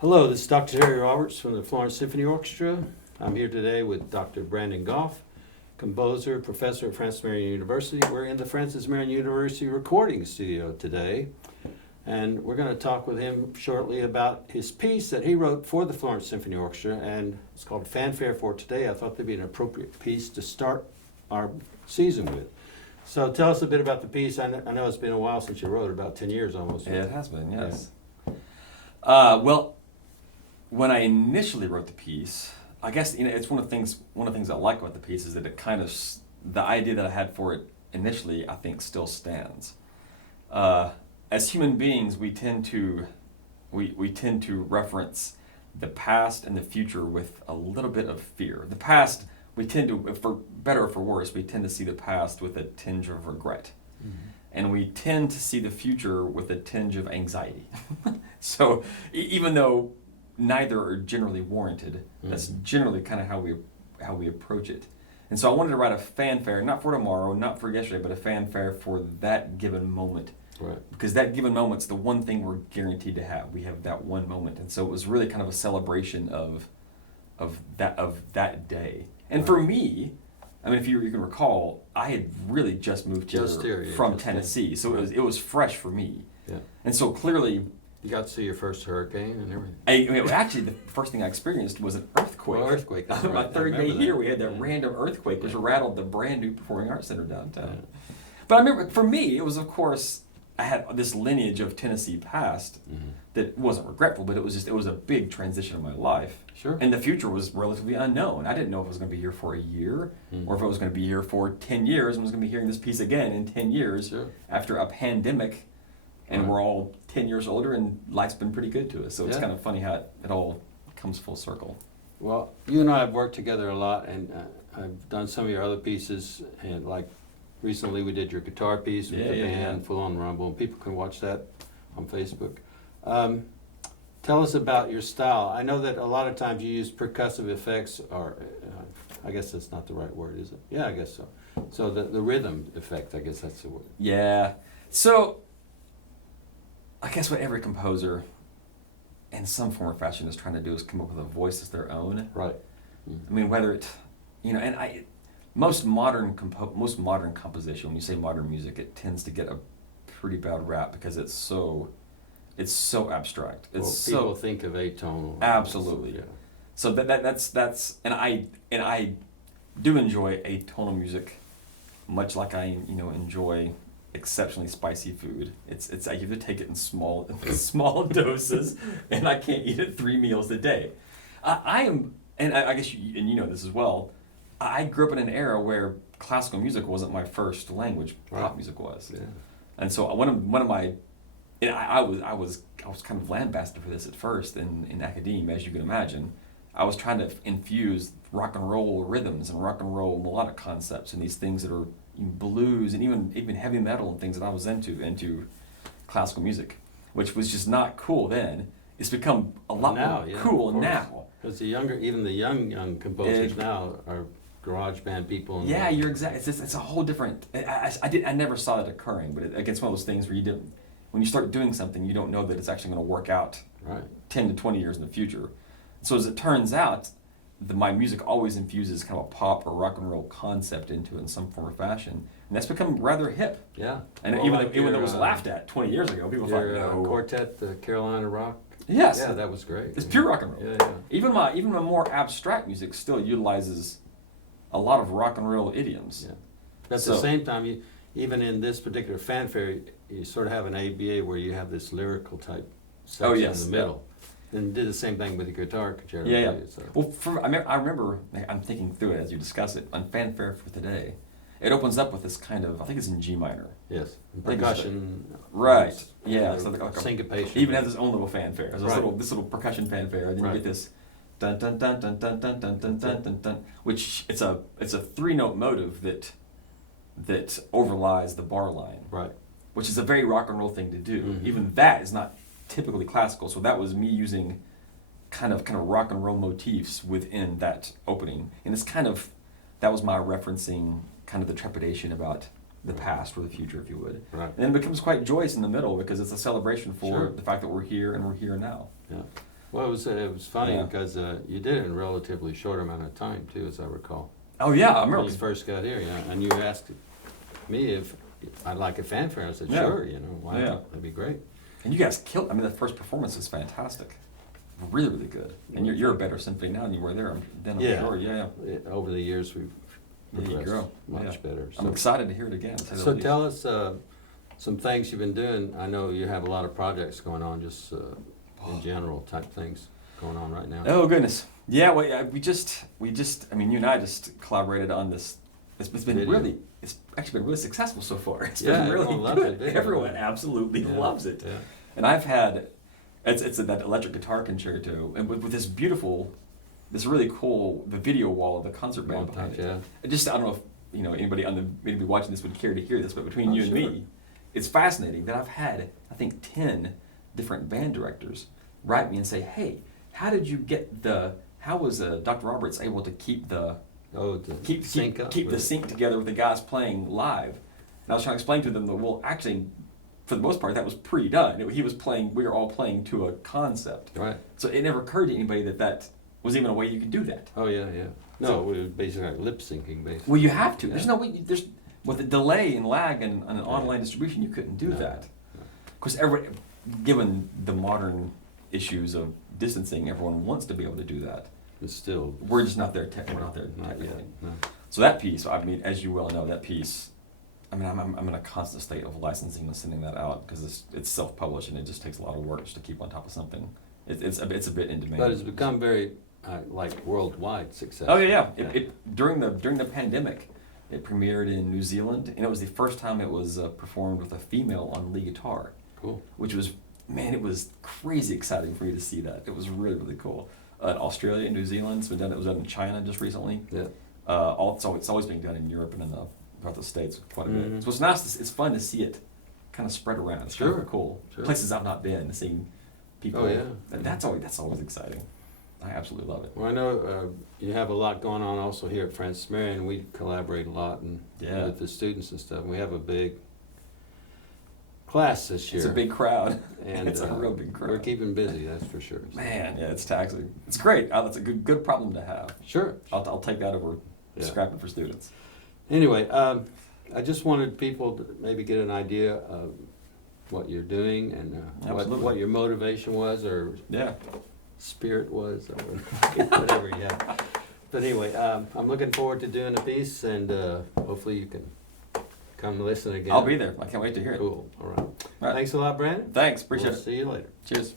Hello, this is Dr. Terry Roberts from the Florence Symphony Orchestra. I'm here today with Dr. Brandon Goff, composer, professor at Francis Marion University. We're in the Francis Marion University recording studio today, and we're going to talk with him shortly about his piece that he wrote for the Florence Symphony Orchestra, and it's called Fanfare for Today. I thought that'd be an appropriate piece to start our season with. So tell us a bit about the piece. I know it's been a while since you wrote it, about 10 years almost. Yeah, it has been, yes. Yeah. Well, when I initially wrote the piece, I guess it's one of the things I like about the piece is that it kind of the idea that I had for it initially, I think, still stands. As human beings, we tend to reference the past and the future with a little bit of fear. The past, we tend to, for better or for worse, we tend to see the past with a tinge of regret. Mm-hmm. And we tend to see the future with a tinge of anxiety. So even though neither are generally warranted, mm-hmm. That's generally kind of how we approach it. And so I wanted to write a fanfare, not for tomorrow, not for yesterday, but a fanfare for that given moment. Right. Because that given moment's the one thing we're guaranteed to have. We have that one moment. And so it was really kind of a celebration of that day. And for me, I mean, if you can recall, I had really just moved here from Tennessee, so it was fresh for me. Yeah. And so clearly, you got to see your first hurricane and everything. Actually, the first thing I experienced was an earthquake. Well, earthquake. That's right. My third day here, we had that random earthquake, which rattled the brand new Performing Arts Center downtown. Yeah. But I remember, for me, it was, of course, I had this lineage of Tennessee past that wasn't regretful, but it was a big transition in my life. Sure. And the future was relatively unknown. I didn't know if I was going to be here for a year or if I was going to be here for 10 years and was going to be hearing this piece again in 10 years after a pandemic. And we're all 10 years older and life's been pretty good to us. So it's kind of funny how it all comes full circle. Well, you and I have worked together a lot, and I've done some of your other pieces, and like recently we did your guitar piece with the band, Full On Rumble, and people can watch that on Facebook. Tell us about your style. I know that a lot of times you use percussive effects, or I guess that's not the right word, is it? Yeah, I guess so. So the rhythm effect, I guess that's the word. Yeah. So I guess what every composer in some form or fashion is trying to do is come up with a voice that's their own. Right. I mean, whether it, and most modern composition, when you say modern music, it tends to get a pretty bad rap because it's so abstract. People think of atonal. Absolutely. Yeah. So that's and I do enjoy atonal music, much like I enjoy exceptionally spicy food. It's I have to take it in small doses, and I can't eat it 3 meals a day. I guess you know this as well. I grew up in an era where classical music wasn't my first language. Pop music was. Yeah. And so one of my I was kind of lambasted for this at first in academia, as you can imagine. I was trying to infuse rock and roll rhythms and rock and roll melodic concepts and these things that are blues and even heavy metal and things that I was into classical music, which was just not cool then. It's become a lot more cool now. Because the young composers now are garage band people. Yeah, you're exactly. It's a whole different. I never saw that occurring, but it's one of those things where when you start doing something, you don't know that it's actually going to work out 10 to 20 years in the future. So as it turns out, my music always infuses kind of a pop or rock and roll concept into it in some form or fashion, and that's become rather hip. Yeah, and even though it was laughed at 20 years ago, people thought, no. Quartet, the Carolina Rock. Yes, yeah, that was great. It's pure rock and roll. Yeah. Even my more abstract music still utilizes a lot of rock and roll idioms. Yeah, but at the same time, even in this particular fanfare, you sort of have an ABA where you have this lyrical type section in the middle. And did the same thing with the guitar concerto. Yeah. Too, so. Well, I remember, I'm thinking through it as you discuss it, on Fanfare for Today, it opens up with this kind of, I think it's in G minor. Yes, percussion. Right, yeah. So like syncopation. Even has its own little fanfare. There's this little percussion fanfare, and then you get this dun dun dun dun dun dun dun dun dun dun dun, which it's a 3-note motive that overlies the bar line. Right. Which is a very rock and roll thing to do. Mm-hmm. Even that is not typically classical, so that was me using kind of rock and roll motifs within that opening, and that was my referencing kind of the trepidation about the past or the future, if you would. Right. And then it becomes quite joyous in the middle because it's a celebration for the fact that we're here and we're here now. Yeah. Well, it was funny Yeah. because you did it in a relatively short amount of time too, as I recall. Oh yeah, I When remember. you first got here, yeah, and you asked me if I'd like a fanfare. I said, Yeah. sure, you know, why Yeah. not? That'd be great. And you guys killed. I mean, the first performance was fantastic, really, really good. And you're a better symphony now than you were there. Then I'm Yeah. sure. Yeah, yeah. Over the years, we've There you progressed go. much Yeah. better. I'm excited to hear it again. to say the So least. tell us some things you've been doing. I know you have a lot of projects going on, just in general type things going on right now. Oh goodness. Yeah. Well, yeah, we just. I mean, you and I just collaborated on this. It's been Video. really. It's actually been really succccessful so far. It's Yeah, been really everyone loves good. it, didn't Everyone they? absolutely Yeah, loves it. Yeah. And I've had. It's that electric guitar concerto, and with this beautiful, this really cool, the video wall of the concert band behind it. Yeah. I don't know if anybody on the maybe watching this would care to hear this, but between Oh, you and sure. me, it's fascinating that I've had I think 10 different band directors write me and say, "Hey, how did you get how was Dr. Roberts able to keep the Sync up keep with the it. sync together with the guys playing live?" And I was trying to explain to them that well, actually, for the most part, that was pre-done. He was playing. We were all playing to a concept. Right. So it never occurred to anybody that was even a way you could do that. Oh yeah, yeah. No, So- we were basically like lip syncing, basically. Well, you have to. Yeah. There's no way. There's with the delay and lag and an Yeah. online distribution, you couldn't do No. that. No. Of course, given the modern issues of distancing, everyone wants to be able to do that. It's still We're just not there. We're not there not yet. technically. No. So that piece, I mean, as you well know, that piece. I mean, I'm in a constant state of licensing and sending that out because it's self-published and it just takes a lot of work just to keep on top of something. It's a bit in demand. But it's become very like worldwide success. Oh yeah. It during the pandemic, it premiered in New Zealand, and it was the first time it was performed with a female on lead guitar, Cool. which was it was crazy exciting for me to see that. It was really really cool. In Australia and New Zealand, it was done in China just recently. Yeah. It's always being done in Europe and in throughout the States quite a bit. Mhm. So it's nice. It's fun to see it kind of spread around. It's kind Sure. of cool. Sure. Places I've not been, seeing people. Oh, yeah. That's always exciting. I absolutely love it. Well, I know you have a lot going on also here at Francis Marion. We collaborate a lot and Yeah. with the students and stuff. We have a big class this year. It's a big crowd. and it's a real big crowd. We're keeping busy, that's for sure. So. Man, yeah, it's taxing. It's great. That's a good problem to have. Sure. I'll take that over Yeah. scrapping for students. Anyway, I just wanted people to maybe get an idea of what you're doing and what your motivation was or Yeah. spirit was or whatever you have. But anyway, I'm looking forward to doing a piece and hopefully you can come listen again. I'll be there. I can't wait to hear it. Cool. All right. All right. Thanks a lot, Brandon. Thanks. Appreciate We'll it. see you later. Cheers.